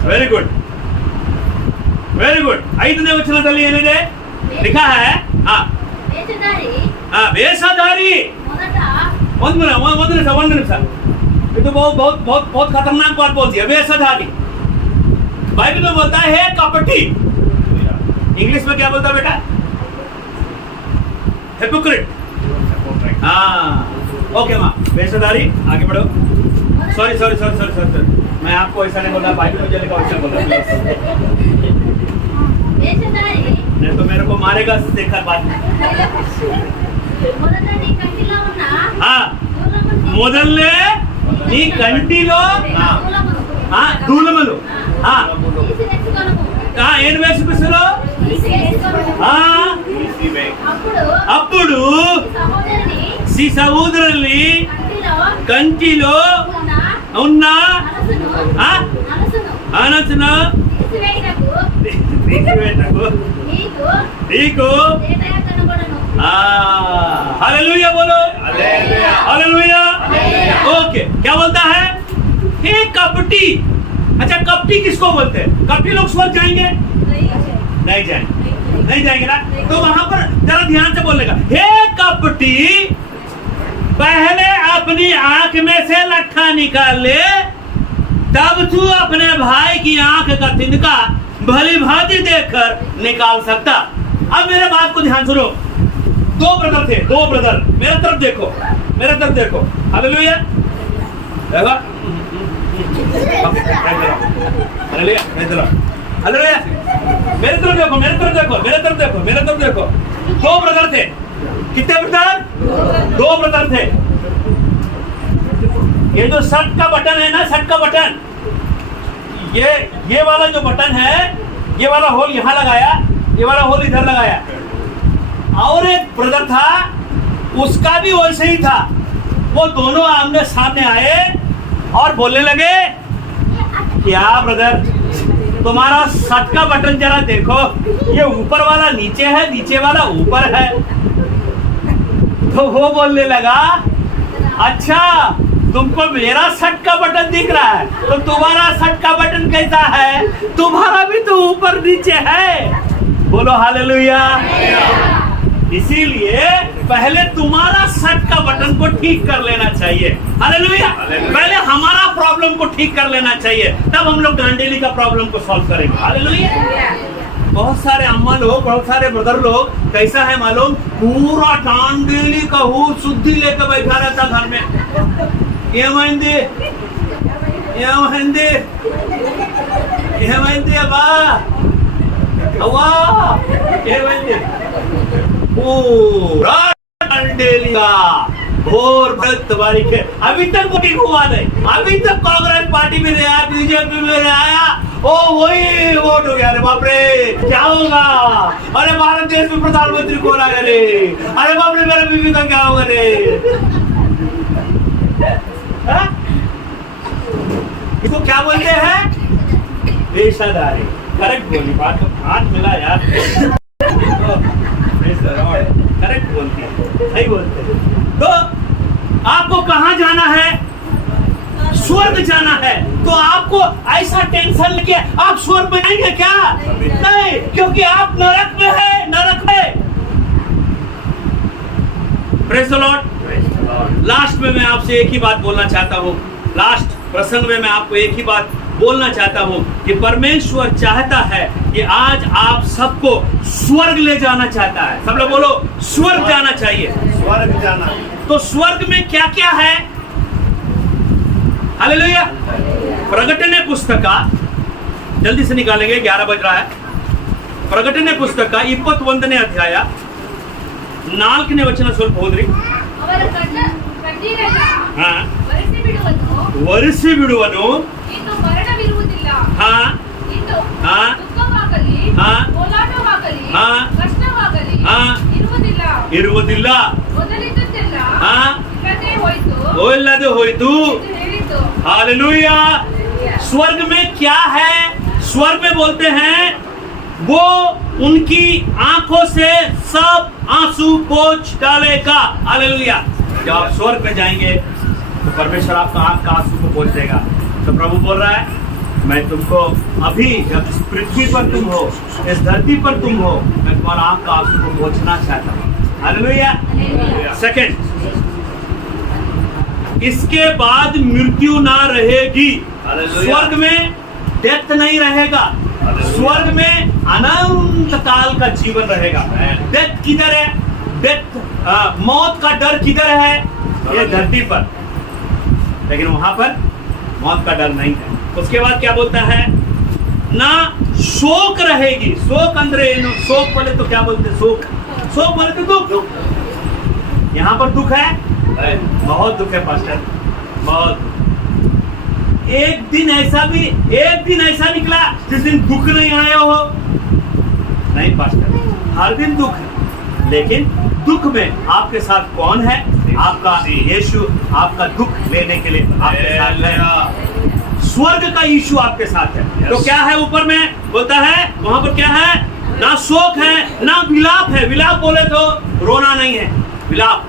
Very good very good. 5ನೇ ವಚನದಲ್ಲಿ ಏನಿದೆ लिखा है? हाँ ವೇಷಧಾರಿ वेशधारी. ಮೊದಟ ಒಂದು ನಿಮಿಷ ಇದು बहुत खतरनाक बात बोलती है वेशधारी. बाइबल में बोलता है कपटी. इंग्लिश में क्या बोलता है बेटा? हिपोक्रेट. हाँ ओके माँ. वेशधारी आगे बढ़ो. सॉरी मैं आपको ऐसा नहीं बोला, बाइबल में जो लिखा वैसा बोला. ವೇಷಧಾರಿ नहीं तो मेरे को मारेगा देखकर बाद में. మొదట నీ కంటిలో ఉన్న हाँ దూలమును ಮೊದಲನೇ నీ కంటిలో దూలములు తీసివేసుకొనుము. ఏం వేసుకొస్తారు? అప్పుడు ఈ సహోదరుని కంటిలో ఉన్న అనసును తీసివేయుటకు నీకు हालेलुया बोलो. हालेलुया. ओके क्या बोलता है? हे कपटी. अच्छा कपटी किसको बोलते हैं? कपटी लोग स्वर्ग जाएंगे? नहीं जाएंगे ना. तो वहां पर जरा ध्यान से बोलेगा. हे कपटी पहले अपनी आंख में से लट्ठा निकाल ले, तब तू अपने भाई की आंख का तिनका भली भांति देखकर निकाल सकता. अब मेरे बात को ध्यान सुनो. दो ब्रदर थे, दो ब्रदर. मेरे तरफ देखो. हालेलुया. देखो हालेलुया. हालेलुया. मेरे तरफ देखो. दो ब्रदर थे. कितने ब्रदर? दो ब्रदर थे. ये जो शर्ट का बटन है ना, शर्ट का बटन, ये वाला जो बटन है, ये वाला होल यहाँ लगाया, ये वाला होल इधर लगाया. और एक ब्रदर था, उसका भी वैसे ही था. वो दोनों आमने सामने आए और बोलने लगे, क्या ब्रदर तुम्हारा शर्ट का बटन जरा देखो, ये ऊपर वाला नीचे है, नीचे वाला ऊपर है. तो वो बोलने लगा, अच्छा तुमको मेरा शर्ट का बटन दिख रहा है, तो तुम्हारा शर्ट का बटन कैसा है? तुम्हारा भी तो ऊपर नीचे है. बोलो हालेलुया. इसीलिए पहले तुम्हारा शर्ट का बटन को ठीक कर लेना चाहिए. हालेलुया. पहले हमारा प्रॉब्लम को ठीक कर लेना चाहिए, तब हम लोग डांडेली का प्रॉब्लम को सॉल्व करेंगे. हालेलुया. बहुत सारे अम्मा लोग, बहुत सारे ब्रदर लोग कैसा है मालूम, पूरा डांडेली का शुद्धि लेकर बैठा रहता घर में. ఏమైంది అబ్బా అవ్వా ఏమైంది? पूरा डांडेलिया भोर भक्त बारीक है. अभी तक वोटिंग हुआ नहीं, अभी तक कांग्रेस पार्टी में नहीं आया, बीजेपी में नहीं आया. ओ वही वोट हो गया. अरे बाप रे क्या होगा? अरे भारत देश में प्रधानमंत्री कौन आएगा रे? अरे बाप रे मेरे बीवी का क्या होगा रे? इसको क्या बोलते हैं? पेशादारी. करेक्ट बोली, बात को हाथ मिला यार. करेक्ट बोलते हैं, सही बोलते हैं. तो आपको कहां जाना है? स्वर्ग जाना है. तो आपको ऐसा टेंशन लेके आप स्वर्ग में जाएंगे क्या? नहीं, क्योंकि आप नरक में है. Praise the Lord. लास्ट में मैं आपसे एक ही बात बोलना चाहता हूँ. लास्ट प्रसंग में मैं आपको एक ही बात बोलना चाहता हूँ कि परमेश्वर चाहता है कि आज आप सबको स्वर्ग ले जाना चाहता है. सब लोग बोलो स्वर्ग जाना चाहिए. स्वर्ग जाना. तो स्वर्ग में क्या क्या है? हालेलुया. प्रकटने पुस्तक जल्दी से निकालेंगे, 11 बज रहा है. ಪ್ರಕಟಣೆ ಪುಸ್ತಕ 21ನೇ ಅಧ್ಯಾಯ 4ನೇ ವಚನ ಸ್ವಲ್ಪ ಓದ್ರಿ. ಅವರ ಕಣ್ಣೀರನ್ನ ಹಾ ಒರೆಸಿ ಬಿಡುವನು. ಇನ್ನು ಮರಣವಿರುವುದಿಲ್ಲ. ಹಾ ಇನ್ನು ಹಾ ದುಃಖವಾಗಲಿ ಹೋರಾಟವಾಗಲಿ ಕಷ್ಟವಾಗಲಿ ಇರುವುದಿಲ್ಲ. ಮೊದಲಿದ್ದದ್ದೆಲ್ಲ ಇಲ್ಲದೆ ಹೋಯಿತು. हालेलुया. स्वर्ग में क्या है? स्वर्ग में बोलते हैं वो उनकी आंखों से सब आंसू पोंछ डालेगा. हालेलुया. जब आप स्वर्ग में जाएंगे तो परमेश्वर आपका आंख का आंसू को पोंछ देगा. तो प्रभु बोल रहा है मैं तुमको अभी जब इस पृथ्वी पर तुम हो, इस धरती पर तुम हो, मैं तुम्हारा आंख का आंसू को पोंछना चाहता हूँ। हालेलुया। सेकंड, इसके बाद मृत्यु ना रहेगी। स्वर्ग में डेथ नहीं रहेगा, स्वर्ग में अनंत काल का जीवन रहेगा। डेथ किधर है? डेथ मौत का डर किधर है? ये धरती पर, लेकिन वहां पर मौत का डर नहीं है। उसके बाद क्या बोलता है? ना शोक रहेगी। शोक अंदर शोक बोले तो क्या बोलते हैं? शोक, शोक बोले तो दुख। यहाँ पर दुख है, बहुत दुख है पास्टर, बहुत। एक दिन ऐसा निकला जिस दिन दुख नहीं आया हो? नहीं पास्टर, हर दिन दुख है, लेकिन दुख में आपके साथ कौन है? आपका यीशु आपका दुख लेने के लिए आपके साथ है। स्वर्ग का यीशु आपके साथ है। तो क्या है ऊपर में? बोलता है वहां पर क्या है? ना शोक है, ना विलाप है। विलाप बोले तो रोना नहीं है, विलाप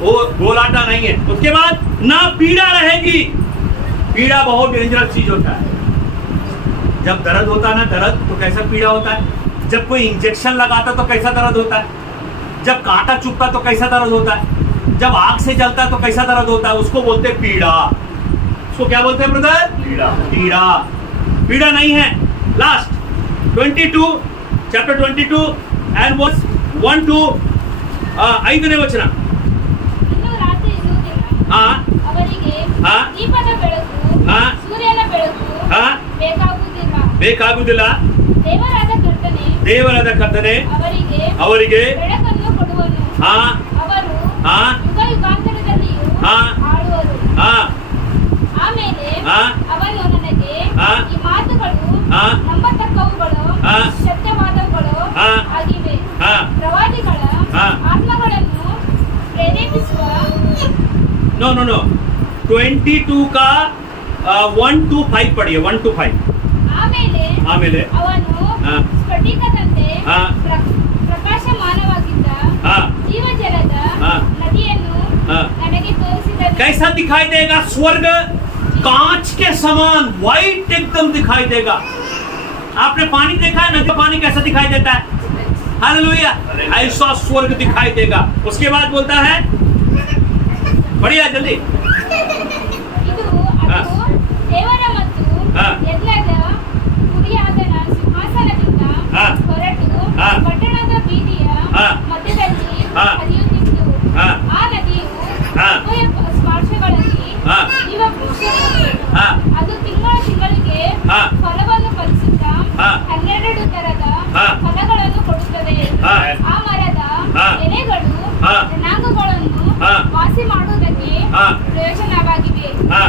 वो गोलाटा नहीं है। उसके बाद ना पीड़ा रहेगी। पीड़ा बहुत डेंजरस चीज होता है। जब दर्द होता है ना, दर्द तो कैसा पीड़ा होता है? जब कोई इंजेक्शन लगाता तो कैसा दर्द होता है? जब कांटा चुभता तो कैसा दर्द होता है? जब आग से जलता तो कैसा दर्द होता है? उसको बोलते हैं पीड़ा। उसको क्या बोलते हैं ब्रदर? पीड़ा। पीड़ा, पीड़ा नहीं है। Last 22 chapter 22 and verse 1 to 5ನೇ ವಚನ. ಇನ್ನು ರಾತ್ರಿ ಇರುವುದಿಲ್ಲ. ಹಾ ಅವರಿಗೆ ಹಾ ದೀಪದ ಬೆಳಕು, ಹಾ ಸೂರ್ಯನ ಬೆಳಕು ಹಾ ಬೇಕಾಗುವುದಿಲ್ಲ. ಬೇಕಾಗುವುದಿಲ್ಲ. ದೇವರಾದ ಕರ್ತನೇ ಅವರಿಗೆ ಬೆಳಕನ್ನು ಕೊಡುವನು. ಹಾ ಅವರು ಹಾ ಯುಗ ಯುಗಾಂತರದಲ್ಲಿಯೂ ಹಾ ಆಳುವರು. ಹಾ ಆಮೇಲೆ ಹಾ ಅವನು ನನಗೆ ಹಾ ಈ ಮಾತುಗಳು ಹಾ ನಂಬತಕ್ಕವುಗಳು, ಹಾ ಸತ್ಯವಾದವುಗಳು ಹಾ ಆಗಿವೆ. ಹಾ ಪ್ರವಾದಿಗಳ ಹಾ ಆತ್ಮಗಳನ್ನು ಪ್ರೇರೇಪಿಸುವ. नो नो नो 22 का 1 to 5 पढ़िए. 1 to 5. ಆಮೇಲೆ ಅವನು ಹಾ ಸ್ಫಟಿಕದಂತೆ ಹಾ ಪ್ರಕಾಶಮಾನವಾಗಿದ್ದ ಹಾ ಜೀವಜಲದ ಹಾ ನದಿಯನ್ನು ಹಾ ನನಗೆ ತೋರಿಸಿದನು. कैसा दिखाई देगा? स्वर्ग कांच के समान व्हाइट एकदम दिखाई देगा। आपने पानी देखा है? नदी का पानी कैसा दिखाई देता है? हालेलुया। ऐसा स्वर्ग दिखाई देगा। उसके बाद बोलता है, बढ़िया जल्दी. ಇದು ಅದು ದೇವರ ಮತ್ತು ಹಾ ಯಜ್ಞದ ಕುರಿಯಾದನ ಸಿಂಹಾಸನದಿಂದ ಹಾ ಹೊರಟು ಹಾ ಪಟ್ಟಣದ ಬೀದಿಯ ಹಾ ಮಧ್ಯದಲ್ಲಿ ಹಾ ಹರಿಯುತ್ತಿತ್ತು. ಹಾ ಆ ನದಿಯು ಹಾ ಉಭಯ ಸ್ಪರ್ಶಗಳಲ್ಲಿ ಹಾ ಜೀವ ವೃಕ್ಷವಾಗಿದೆ. ಹಾ ಅದು ತಿಂಗಳಿಗೆ ಹಾ ಫಲವನ್ನು ಫಲಿಸುತ್ತಾ ಹಾ 12 ತರದ ಹಾ ಫಲಗಳನ್ನು ಕೊಡುತ್ತದೆ. ಹಾ ಆ ಮರದ ಹಾ ಎಲೆಗಳು ಹಾ ಜನಾಂಗಗಳನ್ನು ಹಾ ವಾಸಿ ಮಾಡುವುದಕ್ಕೆ ಹಾ ಪ್ರಯೋಜನವಾಗಿವೆ. ಹಾ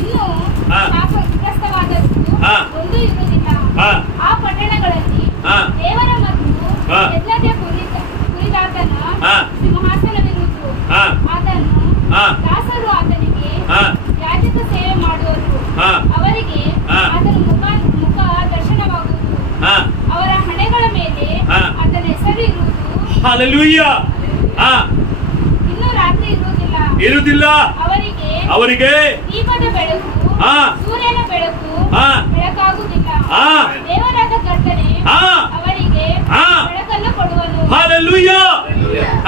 ಇನ್ನು ಹಾ ಶಾಪಗ್ರಸ್ತವಾದದ್ದು ಹಾ ಒಂದು ಇರುವುದಿಲ್ಲ. ಹಾ ಆ ಪಟ್ಟಣಗಳಲ್ಲಿ ಹಾ ದೇವರ ಮತ್ತು ಹಾ ಯಜ್ಞದ ಕುರಿದಾತನ ಹಾ ಸಿಂಹಾಸನವಿರುವುದು. ಹಾ ಆತನು ಹಾ ದಾಸರು ಆತನಿಗೆ ಹಾ ಯಾಜಕ ಸೇವೆ ಮಾಡುವರು. ಹಾ ಅವರಿಗೆ ಹಾ ಆತನ ಮುಖ ದರ್ಶನವಾಗುವುದು. ಹಾ ಅವರ ಹಣೆಗಳ ಮೇಲೆ ಹಾ ಆತನ ಹೆಸರು ಇರುವುದು. हालेलुया. ಹಾ ಇನ್ನು ರಾತ್ರಿ ಇರುವುದಿಲ್ಲ. ಇರುವುದಿಲ್ಲ. ಅವರಿಗೆ ದೀಪದ ಬೆಳಕು, ಹಾ ಸೂರ್ಯನ ಬೆಳಕು ಹಾ ಬೆಳಕಾಗುವುದಿಲ್ಲ. ಹಾ ದೇವರಾದ ಕರ್ತನೇ ಹಾ ಅವರಿಗೆ ಹಾ ಬೆಳಕನ್ನು ಕೊಡುವನು. हालेलुया.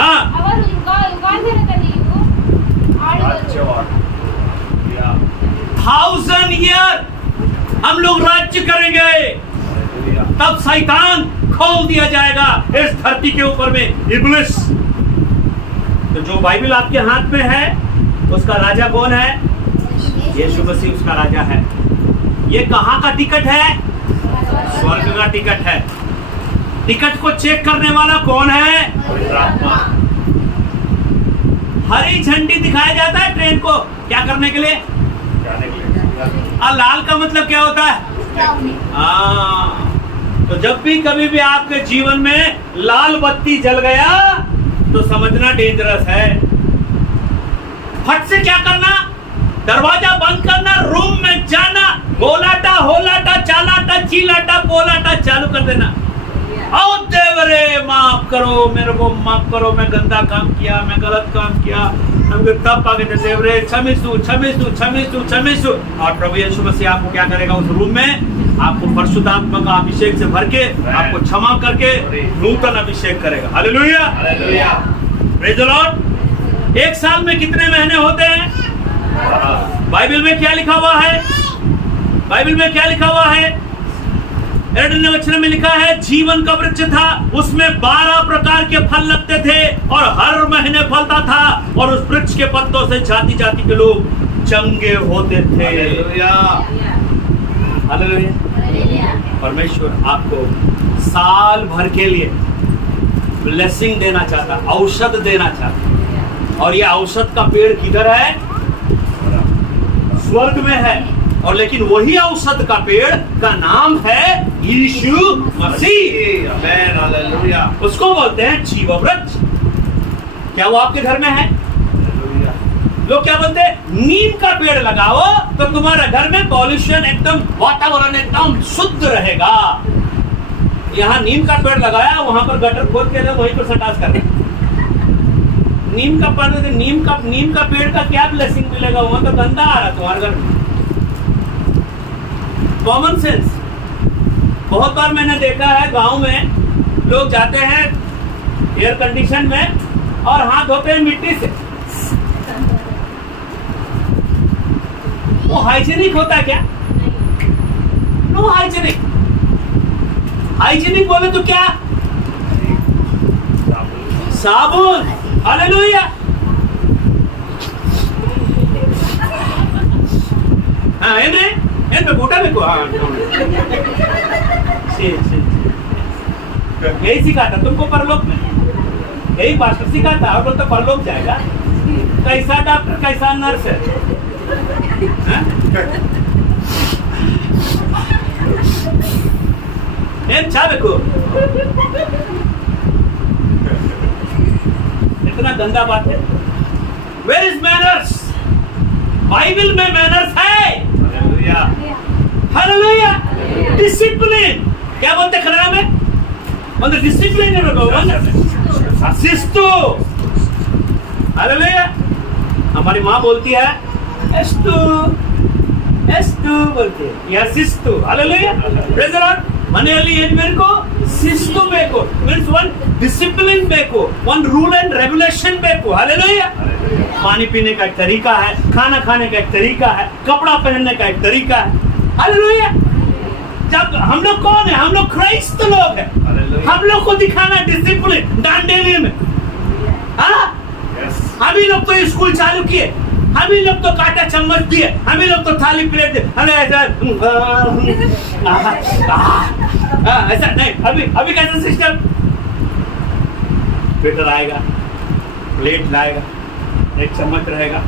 ಹಾ ಅವರು ಯುಗಾಂತರದಲ್ಲಿಯೂ ಆಳುವರು. 1000 ईयर हम लोग राज्य करेंगे, तब शैतान खोल दिया जाएगा इस धरती के ऊपर में, इब्लिस। तो जो बाइबल आपके हाथ में है उसका राजा कौन है? यीशु मसीह उसका राजा है। ये कहां का टिकट है? स्वर्ग का टिकट है। टिकट को चेक करने वाला कौन है? हरी झंडी दिखाया जाता है ट्रेन को क्या करने के लिए? और लाल का मतलब क्या होता है? हाँ, तो जब भी कभी भी आपके जीवन में लाल बत्ती जल गया तो समझना डेंजरस है। फट से क्या करना? दरवाजा बंद करना, रूम में जाना, गोलाटा होलाटा चालाटा चीलाटा पोलाटा चालू कर देना। आओ देवरे माफ करो, मेरे को माफ करो, मैं गंदा काम किया, मैं गलत काम किया, हमको तब पाके देते रे क्षमिसु क्षमिसु क्षमिसु क्षमिसु। और प्रभु यीशु मसीह आपको क्या करेगा उस रूम में, आपको परिशुद्धात्मा का अभिषेक से भर के आपको क्षमा करके नूतन अभिषेक करेगा। Hallelujah hallelujah. Praise the Lord. एक साल में कितने महीने होते हैं? बाइबल में क्या लिखा हुआ है? बाइबल में क्या लिखा हुआ है? 2 वचन में लिखा है जीवन का वृक्ष था, उसमें 12 प्रकार के फल लगते थे और हर महीने फलता था और उस वृक्ष के पत्तों से जाति जाति के लोग चंगे होते थे। हालेलुया। हालेलुया। परमेश्वर आपको साल भर के लिए ब्लेसिंग देना चाहता, औषध देना चाहता। और ये औषध का पेड़ किधर है? स्वर्ग में है। और लेकिन वही औषध का पेड़ का नाम है यीशु मसीह। आमेन। हालेलुया। उसको बोलते हैं जीव वृक्ष। क्या वो आपके घर में है? हालेलुया। लोग क्या बोलते हैं? नीम का पेड़ लगाओ तो तुम्हारे घर में पॉल्यूशन एकदम, वातावरण एकदम शुद्ध रहेगा। यहाँ नीम का पेड़ लगाया, वहां पर गटर खोद के वहीं पर संडास कर रहे। नीम का पेड़ का क्या ब्लेसिंग मिलेगा? वहां तो गंदा आ रहा तुम्हारे घर में। Common sense. बहुत बार मैंने देखा है गांव में लोग जाते हैं एयर कंडीशन में और हाथ धोते हैं मिट्टी से। वो हाइजीनिक होता है क्या? No hygienic. हाइजीनिक बोले तो क्या? साबुन। हालेलुया। हाँ ಏನು ಊಟ ಬೇಕು यही सिखाता तुमको परलोक में, यही पास्टर सिखाता। और बोलता परलोक जाएगा। कैसा डॉक्टर कैसा नर्स है? ಬೇಕು इतना गंदा बात है। Where is manners? बाइबल में मैनर्स है। हालेलुया। डिसिप्लिन क्या बोलते कन्नड़ा में? मतलब डिसिप्लिन है, शिस्तु। हालेलुया। हमारी माँ बोलती है एस्तु एस्तु बोलती है, यह शिस्तु। हालेलुया। Praise the Lord. ಮನೆಯಲ್ಲಿ ಏನು ಬೇಕು? ಶಿಸ್ತು ಬೇಕು। मींस वन डिसिप्लिन ಬೇಕು, वन रूल एंड रेगुलेशन ಬೇಕು। हालेलुया। पानी पीने का एक तरीका है, खाना खाने का एक तरीका है, कपड़ा पहनने का एक तरीका है। हालेलुया। जब हम लोग कौन है? हम लोग क्राइस्ट लोग हैं। हम लोग को दिखाना डिसिप्लिन डांडेली में। हाँ, हम ही लोग तो स्कूल चालू किए, हम ही लोग तो कांटा चम्मच दिए, हम ही लोग तो थाली प्लेट दिए। हमें ऐसा नहीं। अभी कैसा सिस्टम? वेटर आएगा, प्लेट लाएगा, एक चम्मच रहेगा,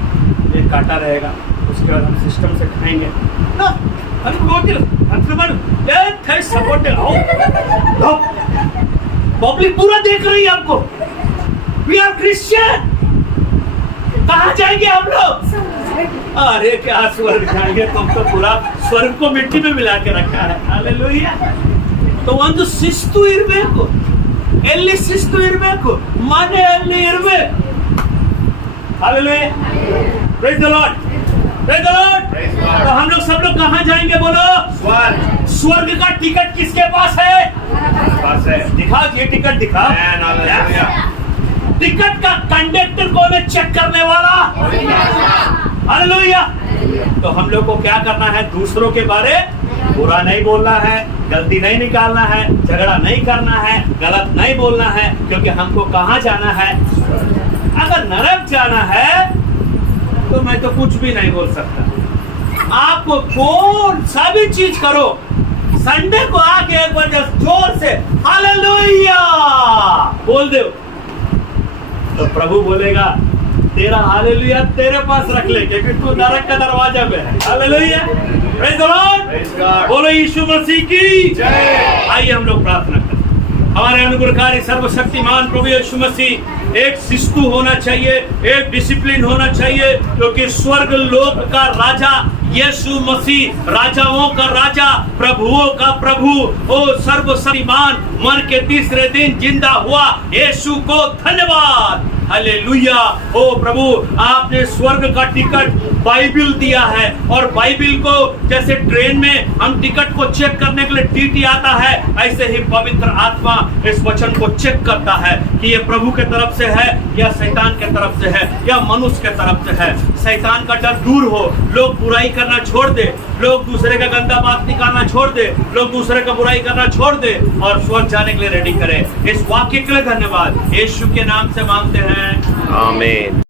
एक कांटा रहेगा, उसके बाद हम सिस्टम से खाएंगे ना। पब्लिक पूरा देख रही है आपको। We are Christian. कहाँ जाएंगे हम लोग? अरे क्या स्वर्ग जाएंगे? तुम तो पूरा स्वर्ग को मिट्टी में मिला के रखा है। हालेलुया। तो ಒಂದು ಶಿಸ್ತು ಇರಬೇಕು। ಎಲ್ಲಿ ಶಿಸ್ತು ಇರಬೇಕು? ಮನೆಯಲ್ಲಿ ಇರಬೇಕು। Hallelujah. Praise the Lord. Praise the Lord. तो हम लोग सब लोग कहाँ जाएंगे बोलो? स्वर्ग। स्वर्ग का टिकट किसके पास है? दिखाओ ये टिकट दिखाओ। टिकट का कंडक्टर कौन है चेक करने वाला? हालेलुया। तो हम लोग को क्या करना है? दूसरों के बारे बुरा नहीं बोलना है, गलती नहीं निकालना है, झगड़ा नहीं करना है, गलत नहीं बोलना है, क्योंकि हमको कहाँ जाना है? अगर नरक जाना है तो मैं तो कुछ भी नहीं बोल सकता। आपको कौन सा भी चीज करो, संडे को आके एक बार जोर से हालेलुया बोल दो तो प्रभु बोलेगा तेरा हालेलुया तेरे पास रख ले, क्योंकि तू नरक का दरवाजा पे है। हालेलुया। Praise the Lord. बोलो यीशु मसीह की जय। आइए हम लोग प्रार्थना करें। हमारे अनुग्रहकारी सर्वशक्तिमान प्रभु यीशु मसीह, एक शिस्तु होना चाहिए, एक डिसिप्लिन होना चाहिए, क्योंकि स्वर्ग लोक का राजा यीशु मसीह राजाओं का राजा, प्रभुओं का प्रभु, ओ सर्वशक्तिमान मर के तीसरे दिन जिंदा हुआ। यीशु को धन्यवाद। हालेलुया। ओ प्रभु, आपने स्वर्ग का टिकट बाइबिल दिया है, और बाइबिल को जैसे ट्रेन में हम टिकट को चेक करने के लिए टीटी आता है, ऐसे ही पवित्र आत्मा इस वचन को चेक करता है कि ये प्रभु के तरफ से है या शैतान के तरफ से है या मनुष्य के तरफ से है। शैतान का डर दूर हो, लोग बुराई करना छोड़ दे, लोग दूसरे का गंदा बात निकालना छोड़ दे, लोग दूसरे का बुराई करना छोड़ दे और स्वर्ग जाने के लिए रेडी करे। इस वाक्य के लिए धन्यवाद, यीशु के नाम से मांगते हैं, आमीन।